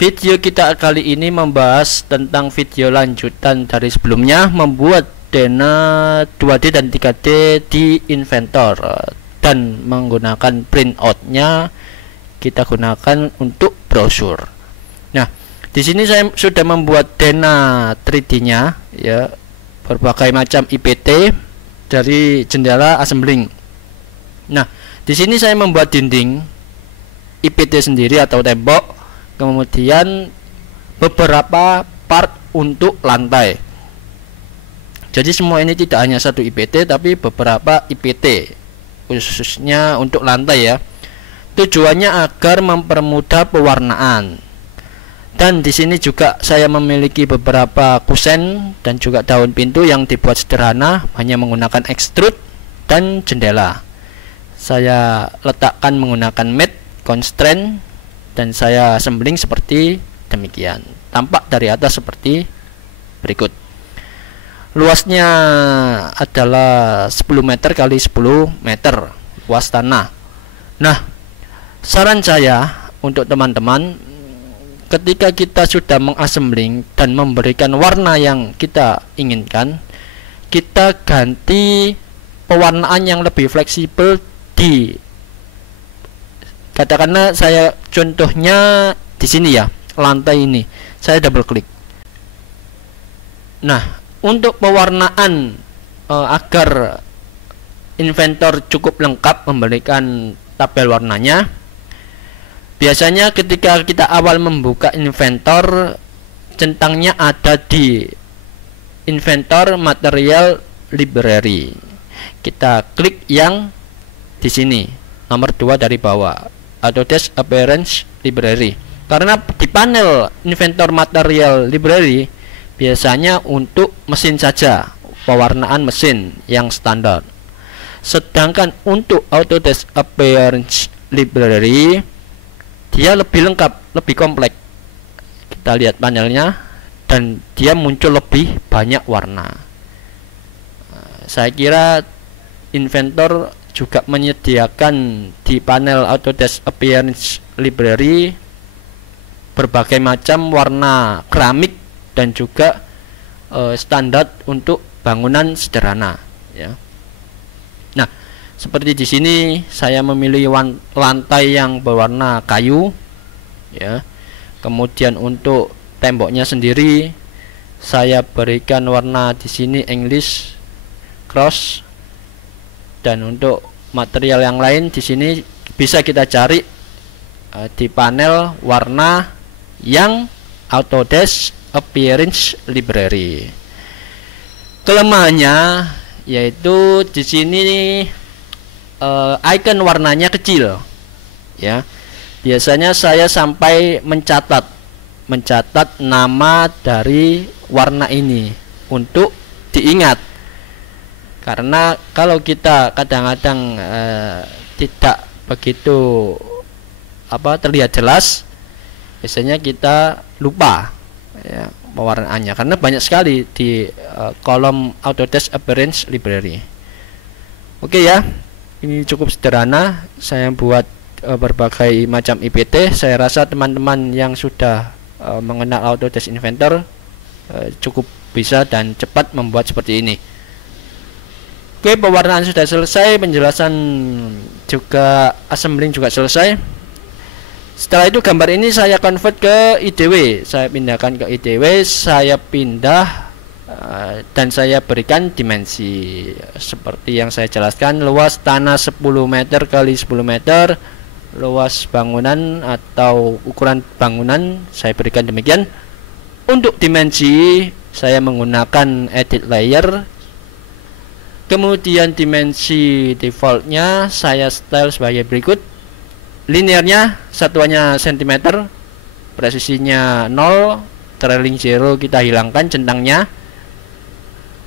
Video kita kali ini membahas tentang video lanjutan dari sebelumnya, membuat Dena 2D dan 3D di Inventor, dan menggunakan printoutnya kita gunakan untuk brosur. Nah, di sini saya sudah membuat Dena 3D-nya, ya, berbagai macam IPT dari jendela assembling. Nah, di sini saya membuat dinding IPT sendiri atau tembok, kemudian beberapa part untuk lantai. Jadi semua ini tidak hanya satu IPT tapi beberapa IPT khususnya untuk lantai, ya. Tujuannya agar mempermudah pewarnaan. Dan di sini juga saya memiliki beberapa kusen dan juga daun pintu yang dibuat sederhana, hanya menggunakan extrude dan jendela. Saya letakkan menggunakan matte constraint dan saya assembling seperti demikian. Tampak dari atas seperti berikut. Luasnya adalah 10 meter kali 10 meter luas tanah. Nah, saran saya untuk teman-teman, ketika kita sudah mengassembling dan memberikan warna yang kita inginkan, kita ganti pewarnaan yang lebih fleksibel di, katakanlah saya contohnya di sini, ya, lantai ini saya double klik. Nah, untuk pewarnaan agar Inventor cukup lengkap memberikan tabel warnanya, biasanya ketika kita awal membuka Inventor, centangnya ada di Inventor Material Library. Kita klik yang di sini nomor 2 dari bawah, Autodesk Appearance Library. Karena di panel Inventor Material Library biasanya untuk mesin saja, pewarnaan mesin yang standar. Sedangkan untuk Autodesk Appearance Library dia lebih lengkap, lebih kompleks. Kita lihat panelnya dan dia muncul lebih banyak warna. Saya kira Inventor juga menyediakan di panel Autodesk Appearance Library berbagai macam warna keramik dan juga standar untuk bangunan sederhana, ya. Nah, seperti di sini saya memilih lantai yang berwarna kayu, ya. Kemudian untuk temboknya sendiri saya berikan warna di sini English cross, dan untuk material yang lain di sini bisa kita cari di panel warna yang Autodesk Appearance Library. Kelemahannya yaitu di sini icon warnanya kecil, ya. Biasanya saya sampai mencatat nama dari warna ini untuk diingat. Karena kalau kita kadang-kadang tidak begitu terlihat jelas, biasanya kita lupa, ya, pewarnaannya, karena banyak sekali di kolom Autodesk Appearance Library. Oke, ya, ini cukup sederhana saya buat berbagai macam IPT. Saya rasa teman-teman yang sudah mengenal Autodesk Inventor cukup bisa dan cepat membuat seperti ini. Oke, pewarnaan sudah selesai, penjelasan juga, assembling juga selesai. Setelah itu gambar ini saya convert ke IDW, saya pindahkan ke IDW, saya pindah dan saya berikan dimensi seperti yang saya jelaskan. Luas tanah 10 meter kali 10 meter, luas bangunan atau ukuran bangunan saya berikan demikian. Untuk dimensi saya menggunakan edit layer, kemudian dimensi defaultnya saya style sebagai berikut. Linearnya satuannya cm, presisinya 0, trailing 0 kita hilangkan centangnya.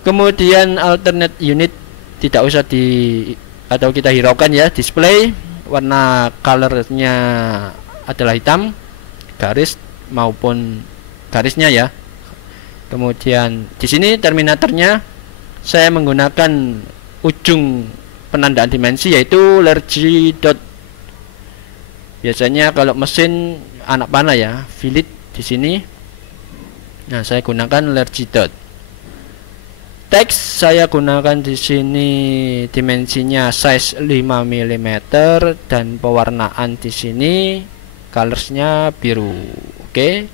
Kemudian alternate unit tidak usah kita hiraukan, ya. Display warna colornya adalah hitam, garis maupun garisnya, ya. Kemudian di sini terminatornya saya menggunakan ujung penandaan dimensi yaitu lergy dot. Biasanya kalau mesin anak panah, ya, fillet di sini. Nah, saya gunakan large dot. Teks saya gunakan di sini dimensinya size 5 mm dan pewarnaan di sini colorsnya biru. Oke.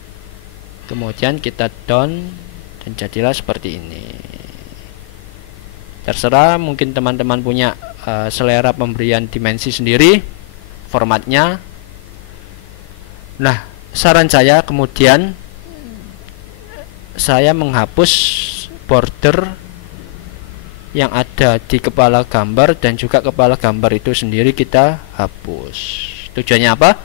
Kemudian kita down dan jadilah seperti ini. Terserah, mungkin teman-teman punya selera pemberian dimensi sendiri formatnya. Nah, saran saya kemudian saya menghapus border yang ada di kepala gambar dan juga kepala gambar itu sendiri kita hapus. Tujuannya apa?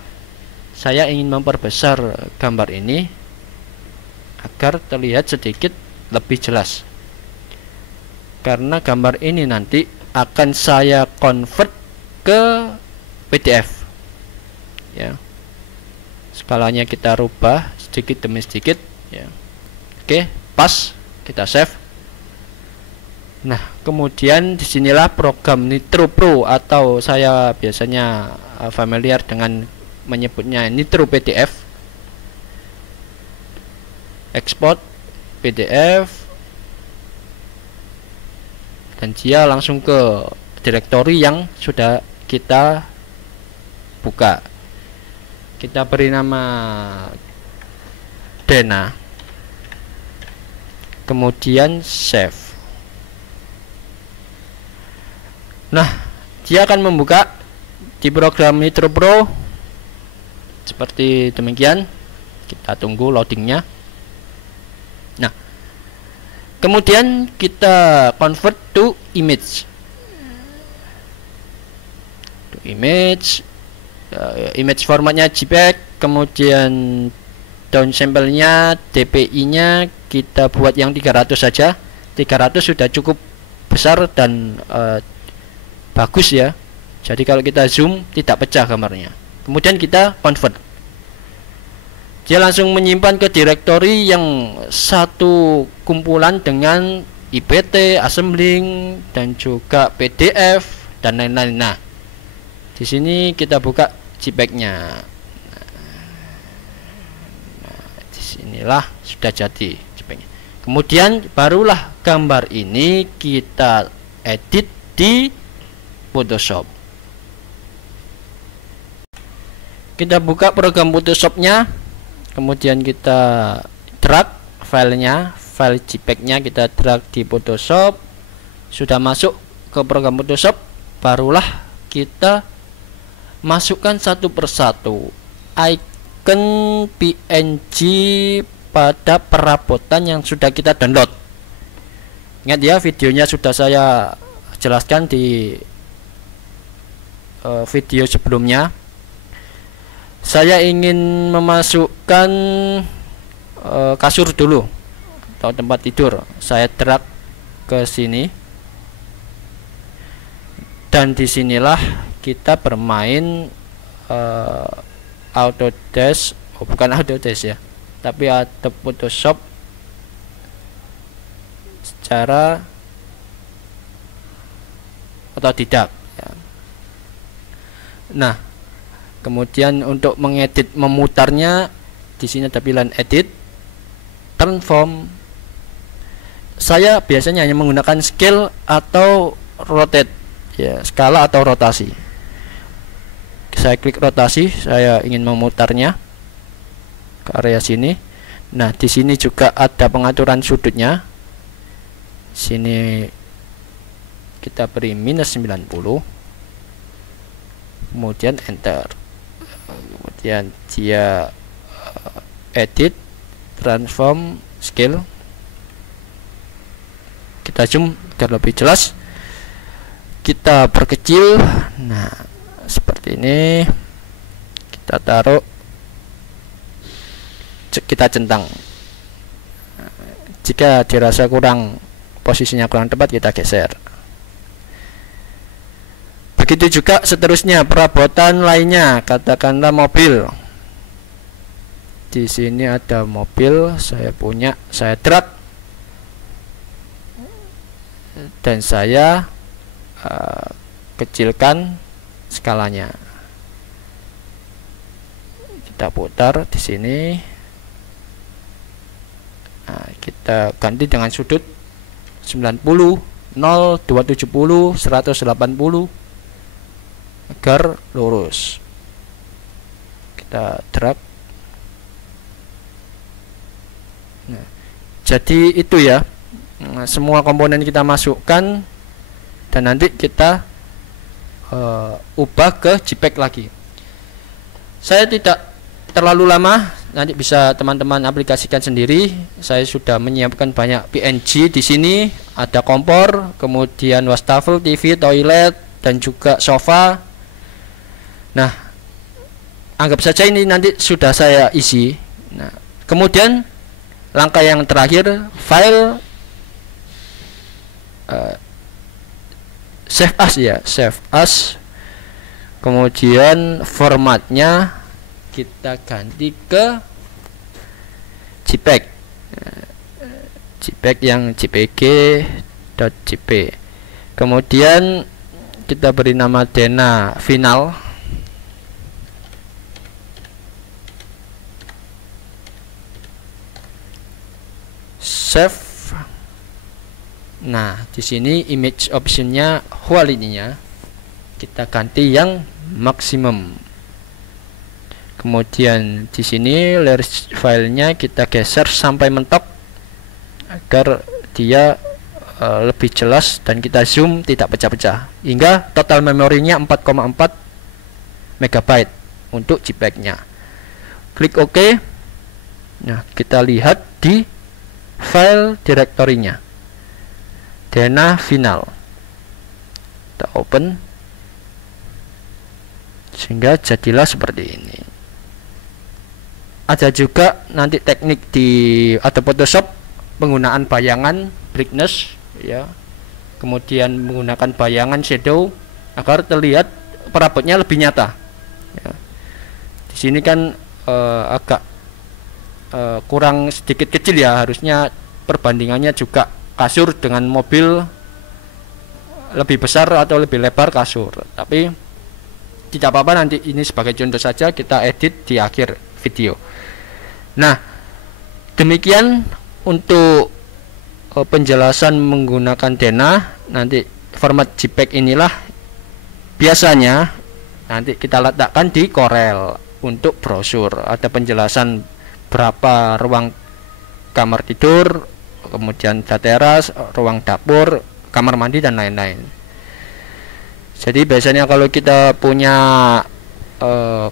Saya ingin memperbesar gambar ini agar terlihat sedikit lebih jelas, karena gambar ini nanti akan saya convert ke PDF ya. Skalanya kita rubah sedikit demi sedikit ya. Oke, pas, kita save. Nah, kemudian disinilah program Nitro Pro, atau saya biasanya familiar dengan menyebutnya Nitro PDF. Export PDF, dan dia langsung ke direktori yang sudah kita buka. Kita beri nama Dena, kemudian save. Nah, dia akan membuka di program Nitro Pro seperti demikian. Kita tunggu loadingnya. Nah, kemudian kita convert to image. Image formatnya JPEG, kemudian downsample-nya, DPI-nya kita buat yang 300 saja. 300 sudah cukup besar dan bagus ya. Jadi kalau kita zoom tidak pecah gambarnya. Kemudian kita convert. Dia langsung menyimpan ke direktori yang satu kumpulan dengan IPT, assembling, dan juga PDF dan lain-lain. Nah, di sini kita buka JPEG-nya. Nah, disinilah sudah jadi JPEG-nya. Kemudian barulah gambar ini kita edit di Photoshop. Kita buka program Photoshop-nya, kemudian kita drag filenya, file JPEG-nya kita drag di Photoshop. Sudah masuk ke program Photoshop, barulah kita masukkan satu persatu icon PNG pada perabotan yang sudah kita download. Ingat ya, videonya sudah saya jelaskan di video sebelumnya. Saya ingin memasukkan kasur dulu atau tempat tidur. Saya drag ke sini, dan disinilah kita bermain Autodesk, bukan Autodesk ya, tapi ada Photoshop secara otodidak ya. Nah, kemudian untuk mengedit, memutarnya, di sini ada pilihan edit, transform. Saya biasanya hanya menggunakan scale atau rotate ya, skala atau rotasi. Saya klik rotasi, saya ingin memutarnya ke area sini. Nah, di sini juga ada pengaturan sudutnya. Sini kita beri minus 90, kemudian enter. Kemudian dia edit, transform, scale. Kita zoom agar lebih jelas. Kita perkecil. Nah, seperti ini. Kita taruh, kita centang. Jika dirasa posisinya kurang tepat, kita geser. Begitu juga seterusnya perabotan lainnya, katakanlah mobil. Di sini ada mobil, saya punya, saya drag dan saya kecilkan skalanya. Kita putar di sini. Nah, kita ganti dengan sudut 90, 0, 270, 180 agar lurus. Kita drag. Nah, jadi itu ya, semua komponen kita masukkan dan nanti kita ubah ke JPEG lagi. Saya tidak terlalu lama, nanti bisa teman-teman aplikasikan sendiri. Saya sudah menyiapkan banyak PNG di sini, ada kompor, kemudian wastafel, TV, toilet, dan juga sofa. Nah, anggap saja ini nanti sudah saya isi. Nah, kemudian langkah yang terakhir, file save as ya, save as. Kemudian formatnya kita ganti ke JPEG. JPEG yang jpg.jp. Kemudian kita beri nama Dena final. Save. Nah, di sini image optionnya quality-nya kita ganti yang maksimum. Kemudian di sini layer filenya kita geser sampai mentok agar dia lebih jelas, dan kita zoom tidak pecah-pecah hingga total memorinya 4,4 MB untuk JPEG-nya. Klik OK. Nah, kita lihat di file direktorinya Dena final. Kita open sehingga jadilah seperti ini. Ada juga nanti teknik di Adobe Photoshop penggunaan bayangan brightness ya, kemudian menggunakan bayangan shadow agar terlihat perabotnya lebih nyata ya. Di sini kan agak kurang sedikit kecil ya, harusnya perbandingannya juga kasur dengan mobil lebih besar atau lebih lebar kasur, tapi tidak apa-apa, nanti ini sebagai contoh saja, kita edit di akhir video. Nah, demikian untuk penjelasan menggunakan Dena. Nanti format JPEG inilah biasanya nanti kita letakkan di Corel untuk brosur, ada penjelasan berapa ruang kamar tidur, kemudian teras, ruang dapur, kamar mandi, dan lain-lain. Jadi biasanya kalau kita punya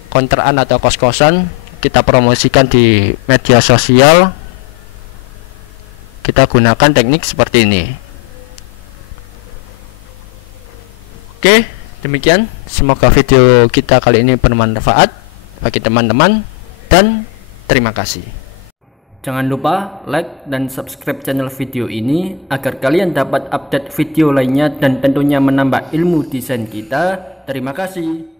kontrakan atau kos-kosan, kita promosikan di media sosial, kita gunakan teknik seperti ini. Oke, demikian, semoga video kita kali ini bermanfaat bagi teman-teman, dan terima kasih. Jangan lupa like dan subscribe channel video ini agar kalian dapat update video lainnya dan tentunya menambah ilmu desain kita. Terima kasih.